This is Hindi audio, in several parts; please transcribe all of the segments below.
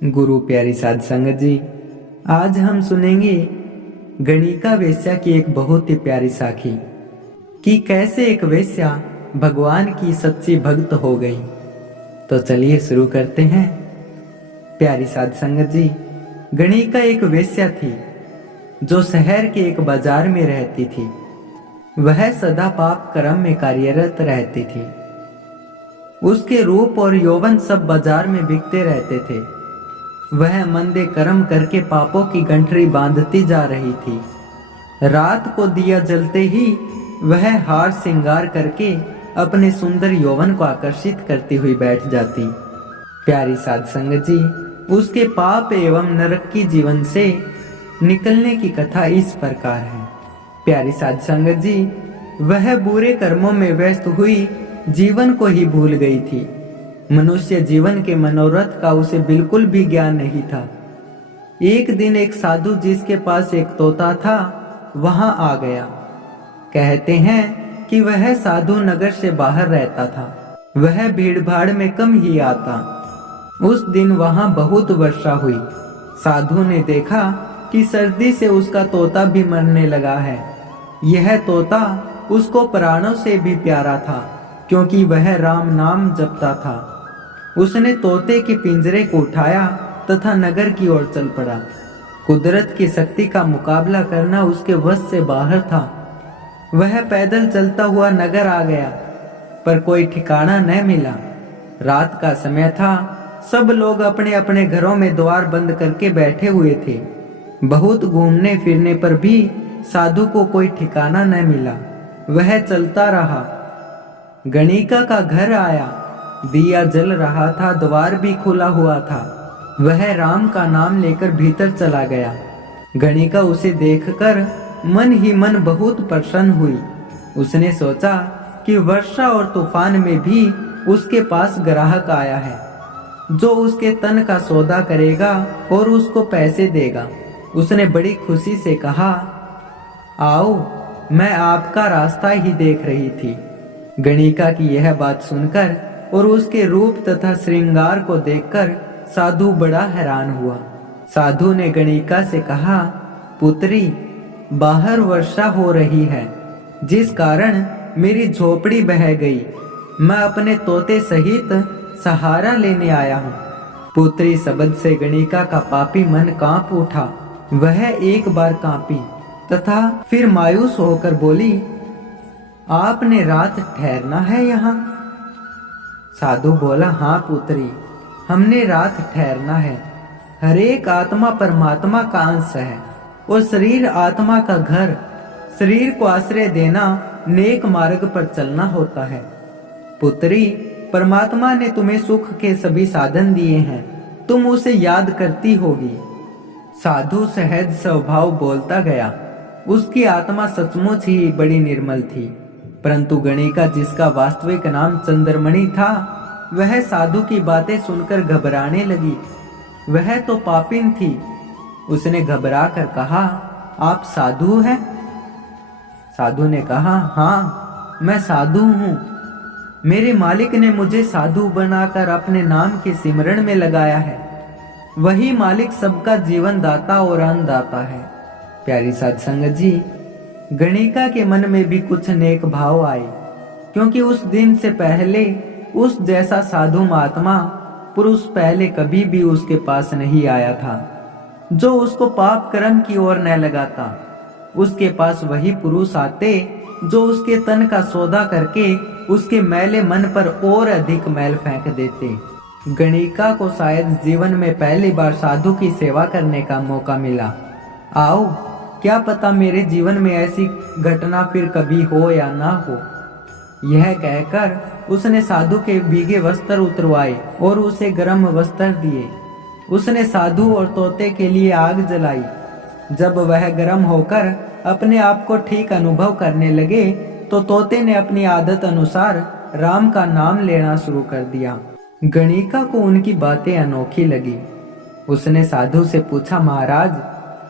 गुरु प्यारी साध संगत जी, आज हम सुनेंगे गणिका वेश्या की एक बहुत ही प्यारी साखी कि कैसे एक वेश्या भगवान की सच्ची भक्त हो गई। तो चलिए शुरू करते हैं। प्यारी साध संगत जी, गणिका एक वेश्या थी जो शहर के एक बाजार में रहती थी। वह सदा पाप कर्म में कार्यरत रहती थी। उसके रूप और यौवन सब बाजार में बिकते रहते थे। वह मंदे कर्म करके पापों की गंठरी बांधती जा रही थी। रात को दिया जलते ही वह हार श्रृंगार करके अपने सुंदर यौवन को आकर्षित करती हुई बैठ जाती। प्यारी साध संगत जी, उसके पाप एवं नरक की जीवन से निकलने की कथा इस प्रकार है। प्यारी साध संगत जी, वह बुरे कर्मों में व्यस्त हुई जीवन को ही भूल गई थी। मनुष्य जीवन के मनोरथ का उसे बिल्कुल भी ज्ञान नहीं था। एक दिन एक साधु जिसके पास एक तोता था वहां आ गया। कहते हैं कि वह साधु नगर से बाहर रहता था। वह भीड़ भाड़ में कम ही आता। उस दिन वहां बहुत वर्षा हुई। साधु ने देखा कि सर्दी से उसका तोता भी मरने लगा है। यह तोता उसको प्राणों से भी प्यारा था, क्योंकि वह राम नाम जपता था। उसने तोते के पिंजरे को उठाया तथा नगर की ओर चल पड़ा। कुदरत की शक्ति का मुकाबला करना उसके वश से बाहर था। वह पैदल चलता हुआ नगर आ गया, पर कोई ठिकाना न मिला। रात का समय था। सब लोग अपने अपने घरों में द्वार बंद करके बैठे हुए थे। बहुत घूमने फिरने पर भी साधु को कोई ठिकाना न मिला। वह चलता रहा। गणिका का घर आया। दिया जल रहा था, द्वार भी खुला हुआ था। वह राम का नाम लेकर भीतर चला गया। गणिका उसे देखकर मन ही मन बहुत प्रसन्न हुई। उसने सोचा कि वर्षा और तूफान में भी उसके पास ग्राहक आया है जो उसके तन का सौदा करेगा और उसको पैसे देगा। उसने बड़ी खुशी से कहा, आओ, मैं आपका रास्ता ही देख रही थी। गणिका की यह बात सुनकर और उसके रूप तथा श्रृंगार को देखकर साधु बड़ा हैरान हुआ। साधु ने गणिका से कहा, पुत्री, बाहर वर्षा हो रही है, जिस कारण मेरी झोपड़ी बह गई। मैं अपने तोते सहित सहारा लेने आया हूँ। पुत्री शब्द से गणिका का पापी मन कांप उठा। वह एक बार कांपी तथा फिर मायूस होकर बोली, आपने रात ठहरना है यहाँ? साधु बोला, हाँ पुत्री, हमने रात ठहरना है। हरेक आत्मा परमात्मा का अंश है और शरीर आत्मा का घर। शरीर को आश्रय देना, नेक मार्ग पर चलना होता है। पुत्री, परमात्मा ने तुम्हें सुख के सभी साधन दिए हैं, तुम उसे याद करती होगी। साधु सहज स्वभाव बोलता गया। उसकी आत्मा सचमुच ही बड़ी निर्मल थी, परंतु गणिका, जिसका वास्तविक नाम चंद्रमणि था, वह साधु की बातें सुनकर घबराने लगी। वह तो पापिन थी। उसने घबरा कर कहा, आप साधु हैं? साधु ने कहा, हाँ, मैं साधु हूँ। मेरे मालिक ने मुझे साधु बनाकर अपने नाम के सिमरण में लगाया है। वही मालिक सबका जीवन दाता और अन्नदाता है। प्यारी साध संगत जी, गणिका के मन में भी कुछ नेक भाव आए, क्योंकि उस दिन से पहले उस जैसा साधु महात्मा पुरुष पहले कभी भी उसके पास नहीं आया था जो उसको पाप कर्म की ओर न लगाता। उसके पास वही पुरुष आते जो उसके तन का सौदा करके उसके मैले मन पर और अधिक मैल फेंक देते। गणिका को शायद जीवन में पहली बार साधु की सेवा करने का मौका मिला। आओ, क्या पता मेरे जीवन में ऐसी घटना फिर कभी हो या ना हो। यह कहकर उसने साधु के भीगे वस्त्र उतरवाए और उसे गर्म वस्त्र दिए। उसने साधु और तोते के लिए आग जलाई। जब वह गर्म होकर अपने आप को ठीक अनुभव करने लगे तो तोते ने अपनी आदत अनुसार राम का नाम लेना शुरू कर दिया। गणिका को उनकी बातें अनोखी लगी। उसने साधु से पूछा, महाराज,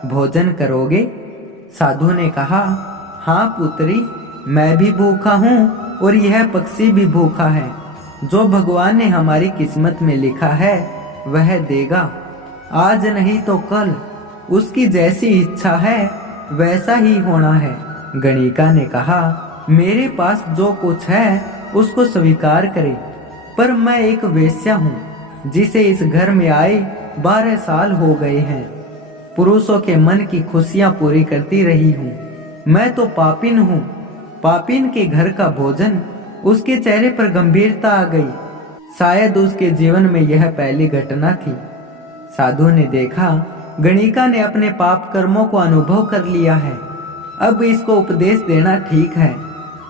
भोजन करोगे? साधु ने कहा, हाँ पुत्री, मैं भी भूखा हूँ और यह पक्षी भी भूखा है। जो भगवान ने हमारी किस्मत में लिखा है वह देगा। आज नहीं तो कल उसकी जैसी इच्छा है वैसा ही होना है। गणिका ने कहा, मेरे पास जो कुछ है उसको स्वीकार करे, पर मैं एक वेश्या हूँ जिसे इस घर में आए 12 साल हो गए हैं। पुरुषों के मन की खुशियां पूरी करती रही हूँ। मैं तो पापिन हूँ। पापिन के घर का भोजन। उसके चेहरे पर गंभीरता आ गई। शायद उसके जीवन में यह पहली घटना थी। साधु ने देखा गणिका ने अपने पाप कर्मों को अनुभव कर लिया है, अब इसको उपदेश देना ठीक है।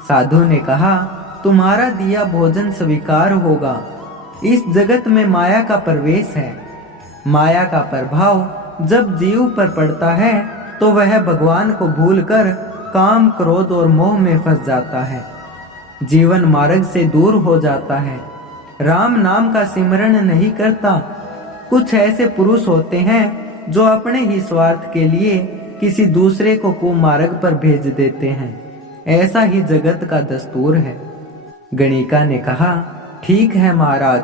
साधु ने कहा, तुम्हारा दिया भोजन स्वीकार होगा। इस जगत में माया का प्रवेश है। माया का प्रभाव जब जीव पर पड़ता है तो वह भगवान को भूलकर काम, क्रोध और मोह में फंस जाता है। जीवन मार्ग से दूर हो जाता है। राम नाम का सिमरण नहीं करता। कुछ ऐसे पुरुष होते हैं जो अपने ही स्वार्थ के लिए किसी दूसरे को कुमार्ग पर भेज देते हैं। ऐसा ही जगत का दस्तूर है। गणिका ने कहा, ठीक है महाराज,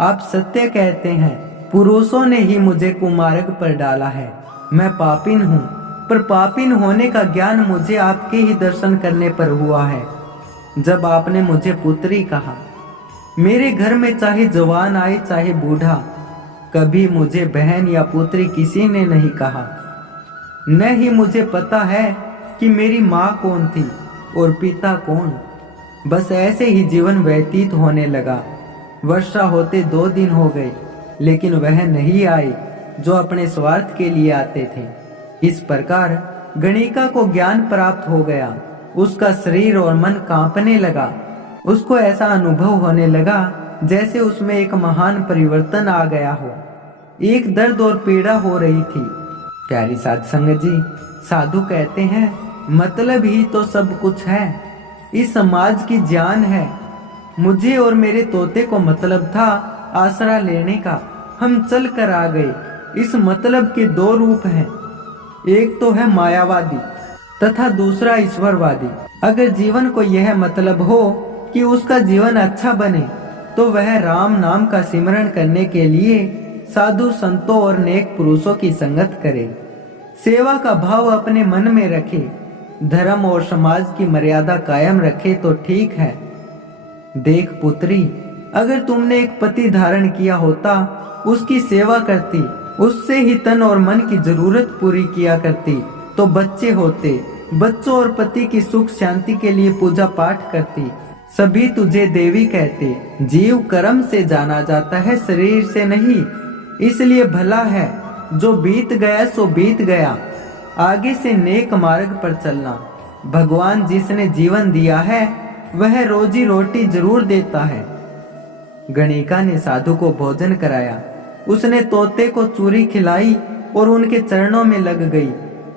आप सत्य कहते हैं। पुरुषों ने ही मुझे कुमार्ग पर डाला है। मैं पापिन हूँ, पर पापिन होने का ज्ञान मुझे आपके ही दर्शन करने पर हुआ है। जब आपने मुझे पुत्री कहा, मेरे घर में चाहे जवान आए चाहे बूढ़ा, कभी मुझे बहन या पुत्री किसी ने नहीं कहा। न ही मुझे पता है कि मेरी माँ कौन थी और पिता कौन। बस ऐसे ही जीवन व्यतीत होने लगा। वर्षा होते 2 दिन हो गए, लेकिन वह नहीं आए जो अपने स्वार्थ के लिए आते थे। इस प्रकार गणिका को ज्ञान प्राप्त हो गया। उसका शरीर और मन कांपने लगा। उसको ऐसा अनुभव होने लगा जैसे उसमें एक महान परिवर्तन आ गया हो। एक दर्द और पीड़ा हो रही थी। प्यारी साध संगत जी, साधु कहते हैं, मतलब ही तो सब कुछ है। इस समाज की जान है। मुझे और मेरे तोते को मतलब था आसरा लेने का। हम चल कर आ गए। इस मतलब के 2 रूप हैं। एक तो है मायावादी तथा दूसरा ईश्वरवादी। अगर जीवन को यह मतलब हो कि उसका जीवन अच्छा बने, तो वह राम नाम का सिमरण करने के लिए साधु संतों और नेक पुरुषों की संगत करे। सेवा का भाव अपने मन में रखे। धर्म और समाज की मर्यादा कायम रखे तो ठीक है। देख पुत्री, अगर तुमने एक पति धारण किया होता, उसकी सेवा करती, उससे ही तन और मन की जरूरत पूरी किया करती, तो बच्चे होते, बच्चों और पति की सुख शांति के लिए पूजा पाठ करती, सभी तुझे देवी कहते। जीव कर्म से जाना जाता है, शरीर से नहीं। इसलिए भला है जो बीत गया सो बीत गया, आगे से नेक मार्ग पर चलना। भगवान जिसने जीवन दिया है वह रोजी रोटी जरूर देता है। गणिका ने साधु को भोजन कराया। उसने तोते को चूरी खिलाई और उनके चरणों में लग गई।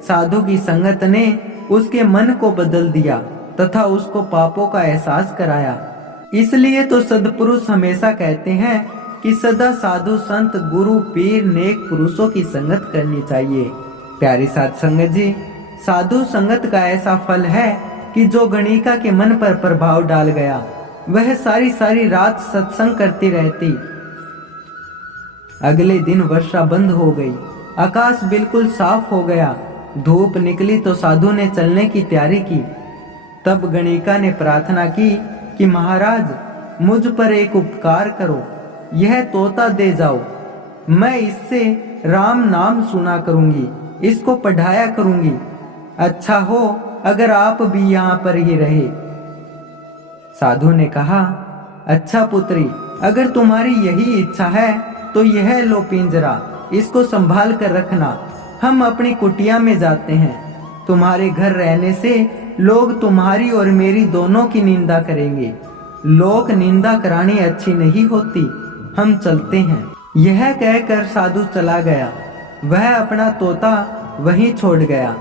साधु की संगत ने उसके मन को बदल दिया तथा उसको पापों का एहसास कराया। इसलिए तो सद्पुरुष हमेशा कहते हैं कि सदा साधु संत गुरु पीर नेक पुरुषों की संगत करनी चाहिए। प्यारी साध संगत जी, साधु संगत का ऐसा फल है कि जो गणिका के मन पर प्रभाव डाल गया, वह सारी सारी रात सत्संग करती रहती। अगले दिन वर्षा बंद हो गई। आकाश बिल्कुल साफ हो गया। धूप निकली तो साधु ने चलने की तैयारी की। तब गणिका ने प्रार्थना की कि महाराज, मुझ पर एक उपकार करो, यह तोता दे जाओ। मैं इससे राम नाम सुना करूंगी, इसको पढ़ाया करूंगी। अच्छा हो अगर आप भी यहाँ पर ही रहे। साधु ने कहा, अच्छा पुत्री, अगर तुम्हारी यही इच्छा है तो यह लो पिंजरा, इसको संभाल कर रखना। हम अपनी कुटिया में जाते हैं। तुम्हारे घर रहने से लोग तुम्हारी और मेरी दोनों की निंदा करेंगे। लोक निंदा करानी अच्छी नहीं होती। हम चलते हैं। यह कहकर साधु चला गया। वह अपना तोता वहीं छोड़ गया।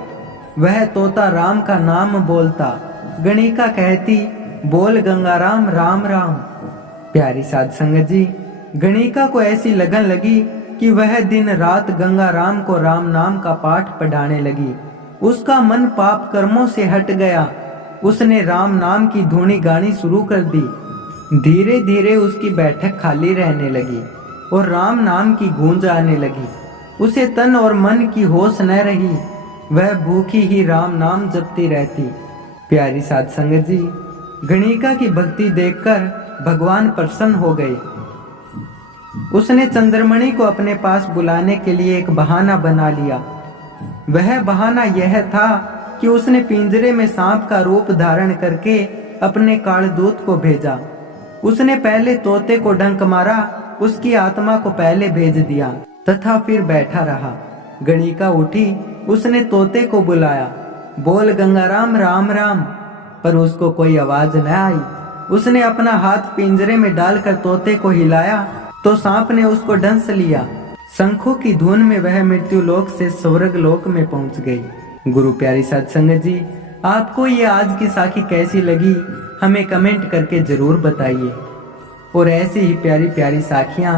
वह तोता राम का नाम बोलता। गणिका कहती, बोल गंगाराम राम राम। प्यारी साध संगत जी, गणिका को ऐसी लगन लगी कि वह दिन रात गंगा राम को राम नाम का पाठ पढ़ाने लगी। उसका मन पाप कर्मों से हट गया। उसने राम नाम की धुनी गानी शुरू कर दी। धीरे धीरे उसकी बैठक खाली रहने लगी और राम नाम की गूंज आने लगी। उसे तन और मन की होश न रही, वह भूखी ही राम नाम जपती रहती। प्यारी साध संगत जी, गणिका की भक्ति देखकर भगवान प्रसन्न हो गए। उसने चंद्रमणि को अपने पास बुलाने के लिए एक बहाना बना लिया। वह बहाना यह था कि उसने पिंजरे में सांप का रूप धारण करके अपने कालदूत को भेजा। उसने पहले तोते को डंक मारा, उसकी आत्मा को पहले भेज दिया तथा फिर बैठा रहा। गणिका उठी, उसने तोते को बुलाया, बोल गंगाराम राम राम, पर उसको कोई आवाज न आई। उसने अपना हाथ पिंजरे में डालकर तोते को हिलाया तो सांप ने उसको डंस लिया। शंखों की धुन में वह मृत्यु लोक से स्वर्ग लोक में पहुंच गई। गुरु प्यारी साध संगत जी, आपको ये आज की साखी कैसी लगी हमें कमेंट करके जरूर बताइए। और ऐसी ही प्यारी प्यारी साखियां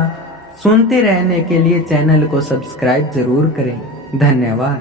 सुनते रहने के लिए चैनल को सब्सक्राइब जरूर करें। धन्यवाद।